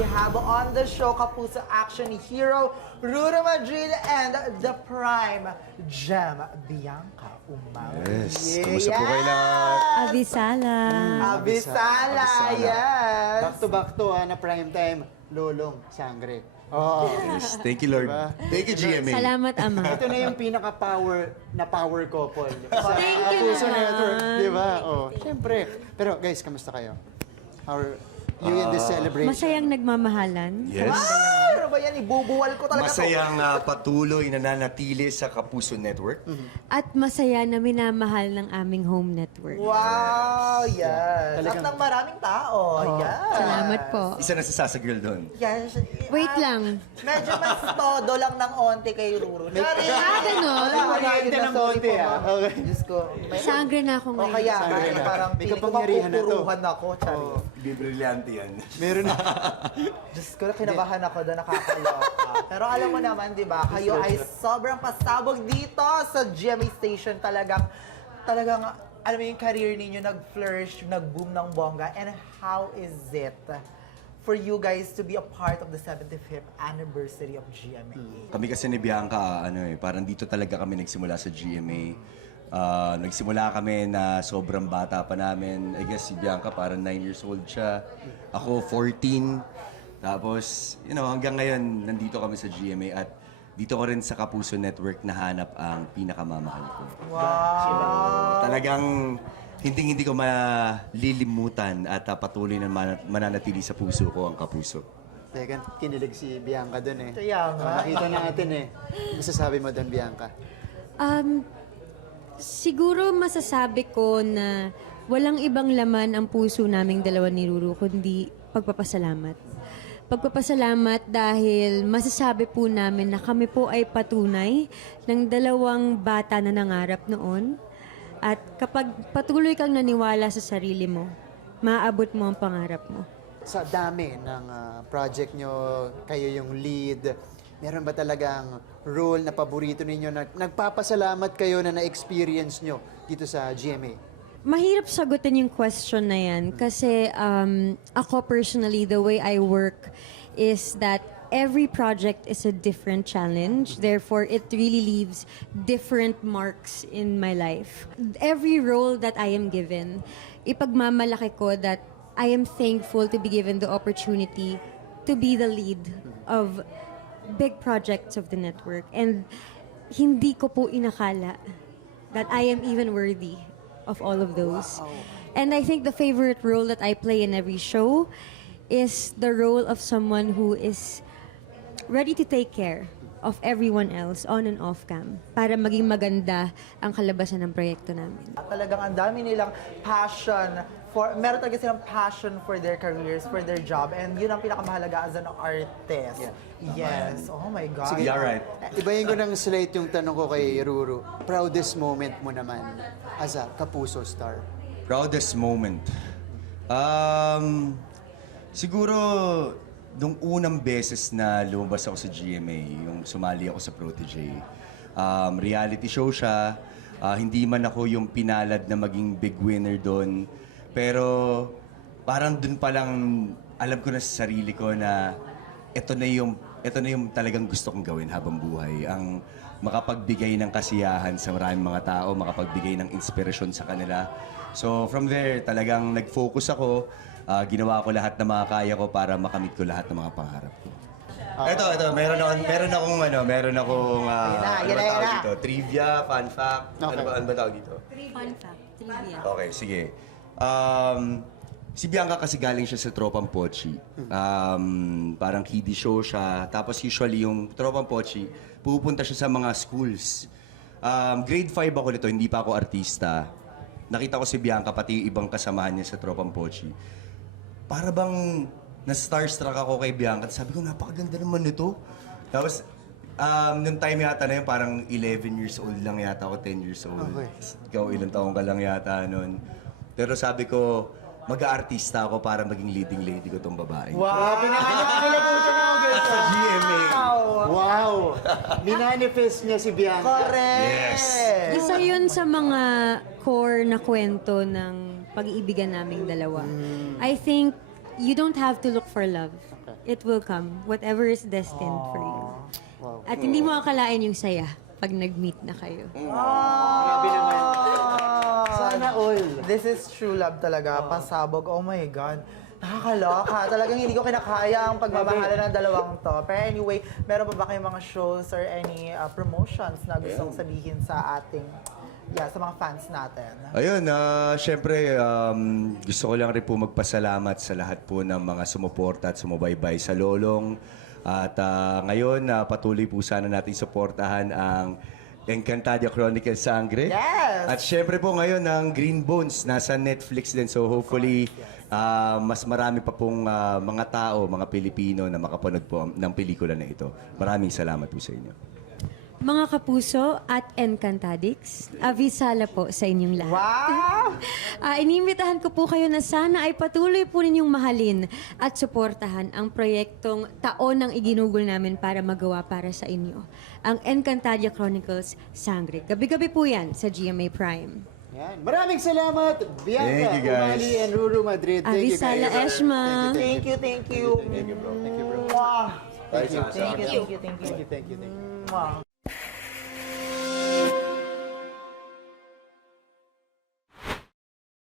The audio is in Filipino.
we have on the show Kapuso Action Hero, Rura Madrid, and the Prime, Gem Bianca Umang. Yes. Kumusta po kayo lahat? Avisala. Abisala, yes. Back to na prime time, Lolong Sangre. Oh. Yes. Thank you, Lord. Diba? Thank you, GMA. Salamat, Ama. Ito na yung pinaka-power couple. Sa Thank you Kapuso naman. Network, di ba? Oh, syempre. Pero guys, kamusta kayo? How are you in this celebration? Masayang nagmamahalan. Yes. Ano ba yan? Ibubuwal ko talaga Masayang patuloy na nanatili sa Kapuso Network. At masaya na minamahal ng aming home network. to. Wow, yes. Talagang- At ng maraming tao. Yes. Salamat po. Isa na si Sasa Girl doon. Yes. Wait lang. Medyo mas todo lang ng onte kay Ruru. Sorry. ganon? Wala, Hindi yun ng na, sorry konti, po, ah. ma'am. Okay. Diyos ko. Sangre na ako O ngayon. kaya, Sangre na. parang May piling ko kapangyarihan na to. mapupuruhan ako. Sorry. Bibrilyante yan. Meron na. Diyos ko, kinabahan ako doon, nakakaloka. Pero alam mo naman, di ba, kayo ay sobrang pasabog dito sa GMA Station. Talagang, alam mo yung career ninyo, nag-flourish, nag-boom ng bongga. And how is it for you guys to be a part of the 75th anniversary of GMA? Kami kasi ni Bianca, parang dito talaga kami nagsimula sa GMA. Nagsimula kami na sobrang bata pa namin. I guess si Bianca parang 9 years old siya. Ako 14. Tapos, hanggang ngayon nandito kami sa GMA at dito ko rin sa Kapuso Network nahanap ang pinakamamahal ko. Wow! Talagang hindi ko malilimutan at patuloy na mananatili sa puso ko ang Kapuso. Teka, kinilig si Bianca doon eh. Kaya nga. Nakita natin eh. Masasabi mo doon, Bianca? Siguro masasabi ko na walang ibang laman ang puso naming dalawa ni Ruru kundi pagpapasalamat. Pagpapasalamat dahil masasabi po namin na kami po ay patunay ng dalawang bata na nangarap noon. At kapag patuloy kang naniwala sa sarili mo, maaabot mo ang pangarap mo. Sa dami ng project nyo, kayo yung lead, meron ba talagang role na paborito ninyo na nagpapasalamat kayo na na-experience nyo dito sa GMA? Mahirap sagutin yung question na yan kasi ako personally, the way I work is that every project is a different challenge. Therefore, it really leaves different marks in my life. Every role that I am given, ipagmamalaki ko that I am thankful to be given the opportunity to be the lead of big projects of the network. And hindi ko po inakala that I am even worthy of all of those. And I think the favorite role that I play in every show is the role of someone who is ready to take care of everyone else on and off cam para maging maganda ang kalabasan ng proyekto namin. Talagang ang dami nilang passion meron talaga silang passion for their careers, for their job, and yun ang pinakamahalaga as an artist. Yes. Oh my God. Yeah, right. Ibayin ko ng slate yung tanong ko kay Ruru. Proudest moment mo naman as a Kapuso star? Proudest moment. Siguro, nung unang beses na lumabas ako sa GMA, yung sumali ako sa Protégé, reality show siya. Hindi man ako yung pinalad na maging big winner doon. Pero parang doon pa lang alam ko na sa sarili ko na ito na yung talagang gusto kong gawin habang buhay. Ang makapagbigay ng kasiyahan sa maraming mga tao, makapagbigay ng inspirasyon sa kanila. So from there, talagang nag-focus ako. Ginawa ko lahat ng mga kaya ko para makamit ko lahat ng mga pangarap ko. Ito, meron akong yan na. dito? Trivia, fun fact. Okay. Ano ba tawag dito? Fun fact, trivia. Okay, sige. Si Bianca kasi galing siya sa Tropang Pochi. Parang kiddie show siya. Tapos usually yung Tropang Pochi, pupunta siya sa mga schools. Grade 5 ako nito, hindi pa ako artista. Nakita ko si Bianca, pati yung ibang kasamahan niya sa Tropang Pochi. Para bang na-starstruck ako kay Bianca. Sabi ko, napakaganda naman nito. Tapos, nung time yata na yun, parang 11 years old lang yata ako, 10 years old. Okay. Ikaw, ilang taong ka lang yata nun. Pero sabi ko, mag-aartista ako para maging leading lady ko tong babae. Wow! Sa GMA. Wow! Minanifest niya si Bianca. Correct! Yes. Isa yun sa mga core na kwento ng pag-iibigan naming dalawa. I think you don't have to look for love. It will come. Whatever is destined for you. Wow. At hindi mo akalain yung saya pag nag-meet na kayo. Grabe naman. Sana all. This is true love talaga. Pasabog. Oh my God. Nakakaloka. Talagang hindi ko kinakaya ang pagmamahala ng dalawang to. Pero anyway, meron pa ba kayong mga shows or any promotions na gustong sabihin sa ating, sa mga fans natin? Ayun, syempre, gusto ko lang rin po magpasalamat sa lahat po ng mga sumuporta at sumubaybay sa Lolong. At ngayon, patuloy po sana natin suportahan ang Encantadia Chronicles Sangre. Yes! At syempre po ngayon, ang Green Bones nasa Netflix din. So hopefully, mas marami pa pong mga tao, mga Pilipino na makapanood po ng pelikula na ito. Maraming salamat po sa inyo. Mga kapuso at Encantadix, avisala po sa inyong lahat. Wow! Inimbitahan ko po kayo na sana ay patuloy po ninyong mahalin at suportahan ang proyektong taon ng iginugol namin para magawa para sa inyo. Ang Encantadia Chronicles Sangre. Gabi-gabi po yan sa GMA Prime. Yan. Maraming salamat, Bianca, Thank you, guys. Umali, and Ruru Madrid. Thank you, Avisala guys. Eshma. Thank you, thank you. Thank you, bro. Thank you, bro. Mwah. Thank you. Thank you, thank you, thank you. Thank you, thank you, thank you. Mwah.